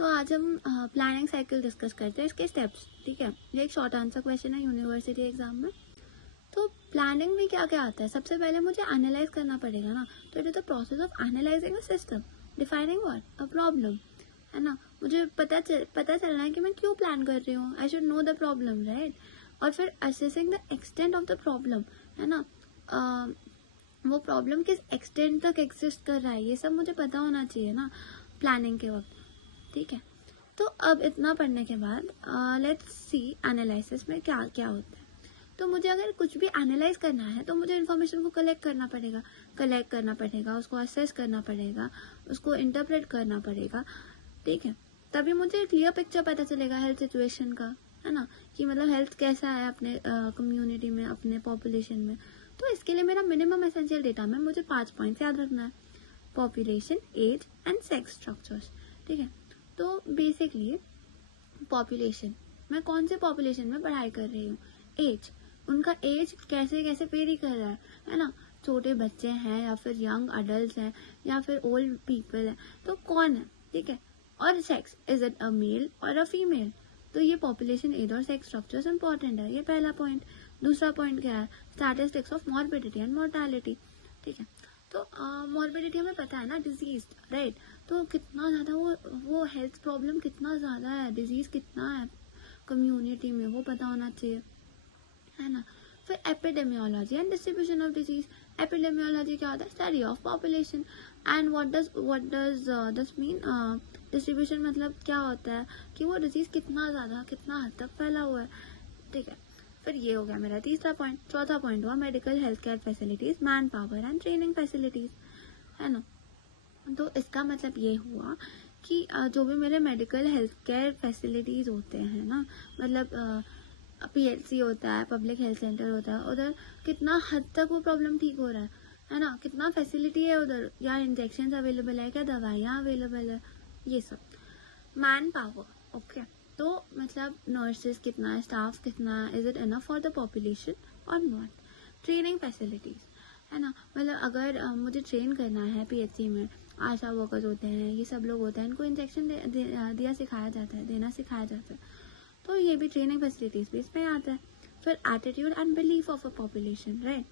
तो आज हम प्लानिंग साइकिल डिस्कस करते हैं, इसके स्टेप्स। ठीक है, ये एक शॉर्ट आंसर क्वेश्चन है यूनिवर्सिटी एग्जाम में। तो प्लानिंग में क्या क्या आता है? सबसे पहले मुझे एनालाइज करना पड़ेगा ना, तो it is the process of analysing a system, defining what a problem, है ना। मुझे पता चलना है कि मैं क्यों प्लान कर रही हूँ। I should know the problem, right. और फिर assessing the extent of the problem, है ना। वो प्रॉब्लम किस एक्सटेंट तक एग्जिस्ट कर रहा है, ये सब मुझे पता होना चाहिए ना प्लानिंग के वक्त। ठीक है, तो अब इतना पढ़ने के बाद लेट्स सी एनालिसिस में क्या क्या होता है। तो मुझे अगर कुछ भी एनालाइज करना है तो मुझे इन्फॉर्मेशन को कलेक्ट करना पड़ेगा, उसको असेस करना पड़ेगा, उसको इंटरप्रेट करना पड़ेगा। ठीक है, तभी मुझे क्लियर पिक्चर पता चलेगा हेल्थ सिचुएशन का, है ना, कि मतलब हेल्थ कैसा है अपने कम्युनिटी में, अपने पॉपुलेशन में। तो इसके लिए मेरा मिनिमम एसेंशियल डेटा में मुझे 5 पॉइंट्स याद रखना है: population, age and sex structures. ठीक है, तो बेसिकली पॉपुलेशन, मैं कौन से पॉपुलेशन में पढ़ाई कर रही हूँ। एज, उनका एज कैसे कैसे वेरी कर रहा है ना, छोटे बच्चे हैं या फिर यंग अडल्ट हैं या फिर ओल्ड पीपल है, तो कौन है। ठीक है, और sex, is it a male और अ फीमेल। तो ये पॉपुलेशन, एज और सेक्स स्ट्रक्चर्स इंपॉर्टेंट है, ये पहला पॉइंट। दूसरा पॉइंट क्या है? Statistics of morbidity and mortality. ठीक है, तो मॉर्बिडिटी हमें पता है ना, डिजीज, राइट। तो कितना ज्यादा वो हेल्थ प्रॉब्लम कितना ज्यादा है, डिजीज कितना है कम्युनिटी में, वो पता होना चाहिए, है ना। फिर epidemiology and distribution of disease. Epidemiology क्या होता है? Study of population. And what does this mean? Distribution मतलब क्या होता है कि वो डिजीज कितना ज्यादा, कितना हद तक फैला हुआ है। ठीक है, फिर ये हो गया मेरा तीसरा पॉइंट। चौथा पॉइंट हुआ medical health care facilities, man power and training facilities, है ना। तो इसका मतलब ये हुआ कि जो भी मेरे मेडिकल हेल्थ केयर फैसिलिटीज होते हैं ना, मतलब पीएचसी होता है, पब्लिक हेल्थ सेंटर होता है, उधर कितना हद तक वो प्रॉब्लम ठीक हो रहा है ना, कितना फैसिलिटी है उधर, या इंजेक्शन अवेलेबल है, क्या दवाइयाँ अवेलेबल है, ये सब। मैन पावर, ओके, तो मतलब नर्सेस कितना है, स्टाफ कितना है, is it enough for the population और नॉट। ट्रेनिंग फैसिलिटीज, है ना, मतलब अगर मुझे ट्रेन करना है पीएचसी में, आशा वर्कर्स होते हैं, ये सब लोग होते हैं, इनको इंजेक्शन देना सिखाया जाता है, तो ये भी ट्रेनिंग फैसिलिटीज भी इसमें आता है। फिर attitude and belief of a population, right,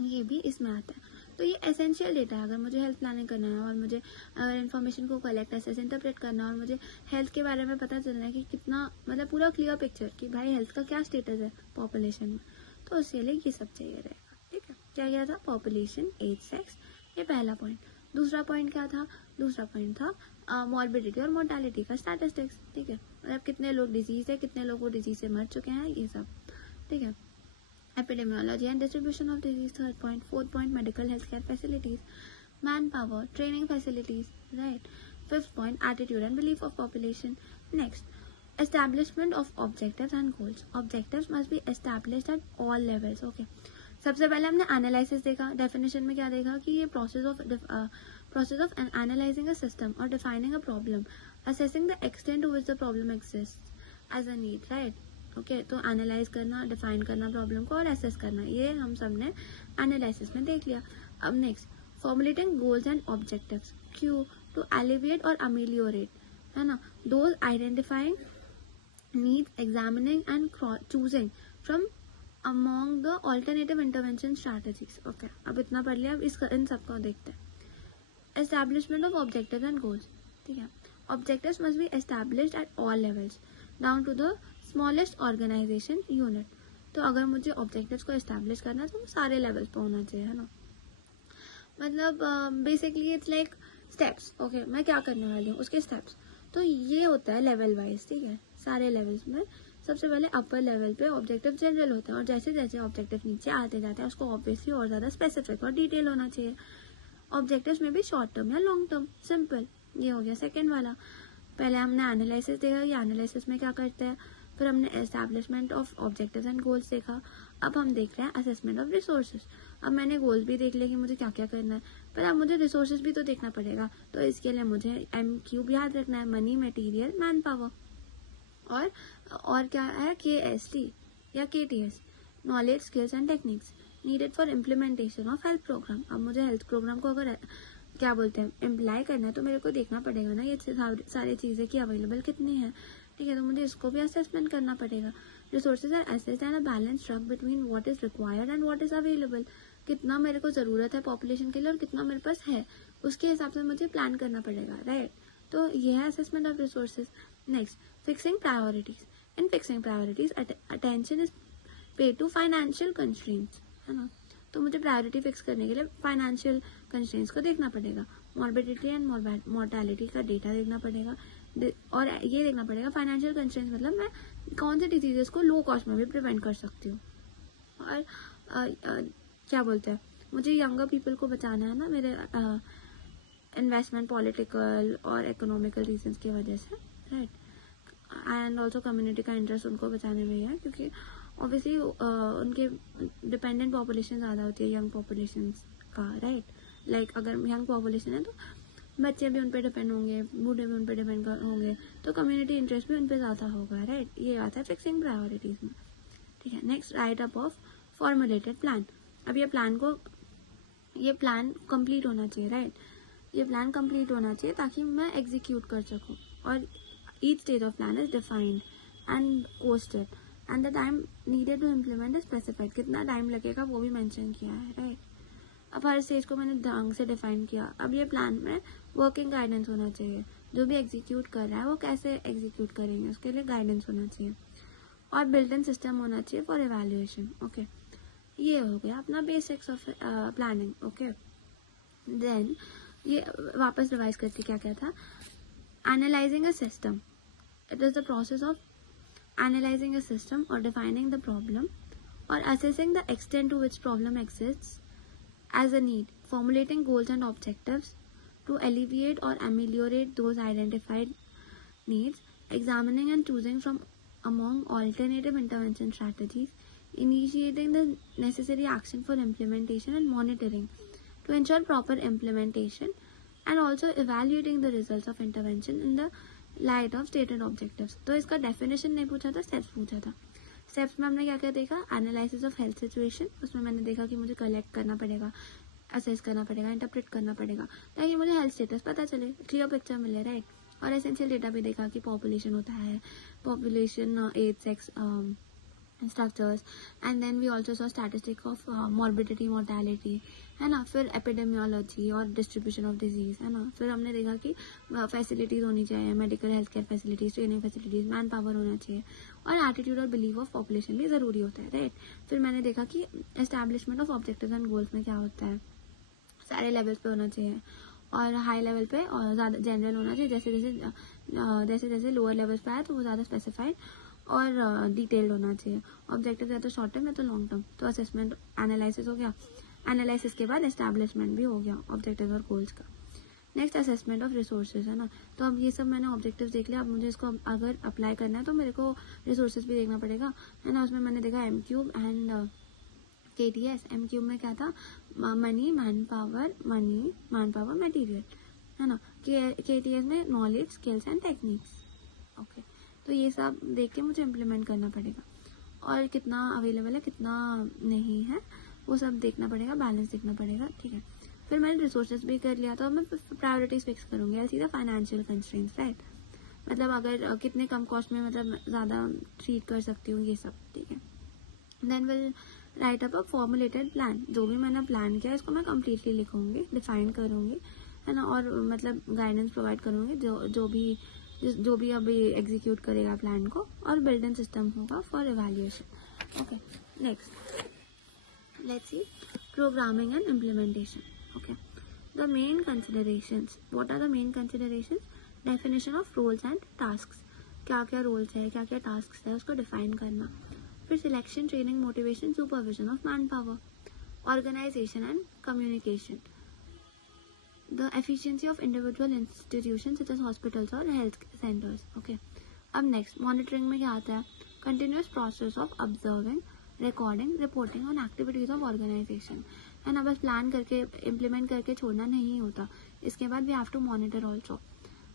ये भी इसमें आता है। तो ये एसेंशियल डेटा है अगर मुझे हेल्थ प्लानिंग करना है और मुझे अगर इन्फॉर्मेशन को कलेक्ट एसेस इंटरप्रेट करना है और मुझे हेल्थ के बारे में पता चलना है कि कितना, मतलब पूरा क्लियर पिक्चर कि भाई हेल्थ का क्या स्टेटस है पॉपुलेशन में, तो उसके लिए ये सब चाहिए रहेगा। ठीक है, क्या था? पॉपुलेशन, एज, सेक्स, ये पहला पॉइंट। दूसरा पॉइंट क्या था? दूसरा पॉइंट था मॉर्बिडिटी और मोर्टालिटी का स्टैटिस्टिक्स। ठीक है, मतलब कितने लोग डिजीज है, कितने लोग वो डिजीज से मर चुके हैं, ये सब। ठीक है, epidemiology and distribution of disease, third point. Fourth point, medical healthcare facilities, manpower, training facilities, right. Fifth point, attitude and belief of population. Next, establishment of objectives and goals. Objectives must be established at all levels. Okay, सबसे पहले हमने analysis देखा, definition में क्या देखा कि ये process of analysing a system और defining a problem, assessing the extent to which the problem exist as a need, right. Okay, तो एनालाइज करना, डिफाइन करना प्रॉब्लम को और एसेस करना, ये हम सब ने एनालिसिस में देख लिया। अब next, formulating goals and objectives, क्यों? टू एलिविएट और अमेलियोरेट, है ना, those identifying needs, examining and choosing from among the alternative intervention strategies. Okay, अब इतना पढ़ लिया, अब इन सबको देखते हैं। establishment of objectives and goals, ठीक है, objectives must be established at all levels down to the smallest organization unit। तो अगर मुझे ऑब्जेक्टिव्स को एस्टैब्लिश करना है तो सारे लेवल्स पे होना चाहिए, है ना। मतलब basically it's like steps. Okay, मैं क्या करने वाली हूँ, उसके स्टेप्स। तो ये होता है लेवल वाइज, ठीक है, सारे लेवल्स में। सबसे पहले अपर लेवल पे ऑब्जेक्टिव जनरल होता है और जैसे जैसे ऑब्जेक्टिव नीचे आते जाते हैं उसको ऑब्वियसली और ज्यादा स्पेसिफिक और डिटेल होना चाहिए। ऑब्जेक्टिव्स में भी शॉर्ट टर्म या लॉन्ग टर्म, सिंपल। ये हो गया सेकंड वाला। पहले हमने एनालिसिस देखा कि एनालिसिस में क्या करते हैं, फिर हमने establishment of objectives and goals देखा। अब हम देख रहे हैं असेसमेंट ऑफ रिसोर्सेज। अब मैंने गोल्स भी देख लिया कि मुझे क्या क्या करना है, पर अब मुझे रिसोर्सेज भी तो देखना पड़ेगा। तो इसके लिए मुझे MQ भी याद रखना है, मनी, मटेरियल, मैन पावर। और क्या है? KST या KTS, knowledge, skills and techniques needed for implementation of health program. अब मुझे हेल्थ प्रोग्राम को अगर क्या बोलते हैं इम्प्लाई करना है, तो मेरे को देखना पड़ेगा ना ये सारी चीज़ें कि अवेलेबल कितनी है, ठीक है। तो मुझे इसको भी असेसमेंट करना पड़ेगा। Resources are assessed and a balance struck between what is required and what is available. कितना मेरे को ज़रूरत है पॉपुलेशन के लिए और कितना मेरे पास है, उसके हिसाब से मुझे प्लान करना पड़ेगा, राइट। तो ये है assessment of resources. Next, fixing priorities. In fixing priorities attention is paid to financial constraints, है ना। तो मुझे प्रायोरिटी फिक्स करने के लिए फाइनेंशियल कंस्ट्रेंट्स को देखना पड़ेगा, मॉर्बिडिटी एंड मोर्टेलिटी का डेटा देखना पड़ेगा, और ये देखना पड़ेगा फाइनेंशियल कंस्ट्रेंट्स मतलब मैं कौन से डिजीजेस को लो कॉस्ट में भी प्रिवेंट कर सकती हूँ। और क्या बोलते हैं, मुझे यंगर पीपल को बचाना है ना मेरे इन्वेस्टमेंट पॉलिटिकल और इकोनॉमिकल रीजंस की वजह से, राइट। एंड ऑल्सो कम्युनिटी का इंटरेस्ट उनको बचाने में है, क्योंकि ऑब्वियसली उनके डिपेंडेंट पॉपुलेशन ज़्यादा होती है यंग पॉपुलेशन का, राइट। लाइक अगर यंग पॉपुलेशन है तो बच्चे भी उन पर डिपेंड होंगे, बूढ़े भी उन पर डिपेंड होंगे, तो कम्युनिटी इंटरेस्ट भी उन पर ज़्यादा होगा, राइट। ये आता है फिक्सिंग प्रायोरिटीज में, ठीक है। Next, right up of formulated plan. अब ये प्लान कंप्लीट होना चाहिए, राइट। ये प्लान कंप्लीट होना चाहिए ताकि मैं एग्जीक्यूट कर सकूँ, और each stage of plan is defined and posted and the time needed to implement is specified. कितना टाइम लगेगा वो भी मेंशन किया है, राइट। अब हर स्टेज को मैंने ढंग से डिफाइन किया। अब ये प्लान में वर्किंग गाइडेंस होना चाहिए, जो भी एग्जीक्यूट कर रहा है वो कैसे एग्जीक्यूट करेंगे उसके लिए गाइडेंस होना चाहिए, और बिल्ट इन सिस्टम होना चाहिए फॉर इवैल्यूएशन, ओके। ये हो गया अपना basics of planning, okay. Then ये वापस रिवाइज करके क्या क्या था, analyzing a system. It is the process of analysing a system और डिफाइनिंग द प्रॉब्लम और assessing the extent to which problem exists as a need, formulating goals and objectives to alleviate or ameliorate those identified needs, examining and choosing from among alternative intervention strategies, initiating the necessary action for implementation and monitoring to ensure proper implementation, and also evaluating the results of intervention in the light of stated objectives. तो इसका definition नहीं पूछा था, steps पूछा था। Steps में हमने क्या क्या देखा, एनालिसिस ऑफ हेल्थ सिचुएशन। उसमें मैंने देखा कि मुझे कलेक्ट करना पड़ेगा, असेस करना पड़ेगा, इंटरप्रेट करना पड़ेगा, ताकि मुझे हेल्थ स्टेटस पता चले, क्लियर पिक्चर मिले, राइट। और एसेंशियल डेटा भी देखा कि पॉपुलेशन होता है, population, age, sex, structures, and then we also saw statistic of morbidity, mortality, है ना। फिर एपिडेमियोलॉजी और डिस्ट्रीब्यूशन ऑफ डिजीज, है ना। फिर हमने देखा कि फैसिलिटीज होनी चाहिए, medical health care facilities, training facilities, man power होना चाहिए, और एटीट्यूड और बिलीव ऑफ पॉपुलेशन भी जरूरी होता है, राइट। फिर मैंने देखा कि establishment of objectives and goals में क्या होता है, सारे लेवल्स पे होना चाहिए, और हाई लेवल पे और ज़्यादा जनरल होना चाहिए, जैसे जैसे लोअर लेवल्स पे आए तो वो ज़्यादा स्पेसिफाइड और डिटेल्ड होना चाहिए। ऑब्जेक्टिव या तो शॉर्ट टर्म या तो लॉन्ग टर्म। तो असेसमेंट एनालिसिस हो गया, एनालिसिस के बाद एस्टैब्लिशमेंट भी हो गया ऑब्जेक्टिव और गोल्स का। नेक्स्ट, असेसमेंट ऑफ रिसोर्सेज, है ना। तो अब ये सब मैंने ऑब्जेक्टिव देख लिया, अब मुझे इसको अगर अप्लाई करना है तो मेरे को रिसोर्सेज भी देखना पड़ेगा, है ना। उसमें मैंने देखा M cube and KTS। M cube में क्या था, मनी, मैन पावर, मटीरियल, है ना। KTS में knowledge, skills and techniques, okay. तो ये सब देख के मुझे इम्प्लीमेंट करना पड़ेगा, और कितना अवेलेबल है कितना नहीं है वो सब देखना पड़ेगा, बैलेंस देखना पड़ेगा, ठीक है। फिर मैंने रिसोर्सेज भी कर लिया, तो अब मैं प्रायोरिटीज फिक्स करूंगी, ऐसी सीधा फाइनेंशियल कंस्ट्रेंट्स, राइट। मतलब अगर कितने कम कॉस्ट में मतलब ज़्यादा ट्रीट कर सकती हूँ, ये सब, ठीक है। Then will write up a formulated plan. जो भी मैंने प्लान किया इसको मैं कम्प्लीटली लिखूंगी, डिफाइन करूंगी, है ना, और मतलब गाइडेंस प्रोवाइड करूंगी जो भी अभी एग्जीक्यूट करेगा प्लान को, और बिल्ड इन सिस्टम होगा for evaluation, okay. Next, let's see programming and implementation, okay. The main considerations, what are the main considerations, definition of roles and tasks, क्या क्या रोल्स है, क्या क्या टास्क्स है, उसको डिफाइन करना। फिर selection, training, motivation, supervision of man power, organization and communication, the efficiency of individual institution such as hospitals और हेल्थ सेंटर्स, ओके। अब नेक्स्ट, मॉनिटरिंग में क्या आता है, continuous process of observing, recording, reporting on activities of organization, है ना। बस plan करके इम्प्लीमेंट करके छोड़ना नहीं होता, इसके बाद we have to monitor also,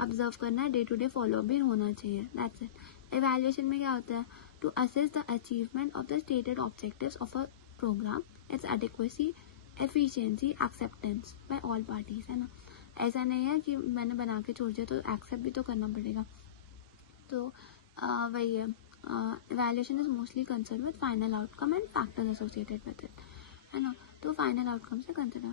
observe करना है, डे टू डे फॉलो भी होना चाहिए, दैट्स इट। इवैल्यूएशन में क्या होता है, to assess the achievement of the stated objectives of a program, its adequacy, efficiency, acceptance by all parties, है ना। ऐसा नहीं है कि मैंने बना के छोड़ दिया, तो एक्सेप्ट भी तो करना पड़ेगा। तो वही है, evaluation is mostly concern with final outcome and factors associated with it, है ना। तो फाइनल आउटकम से कंसिडर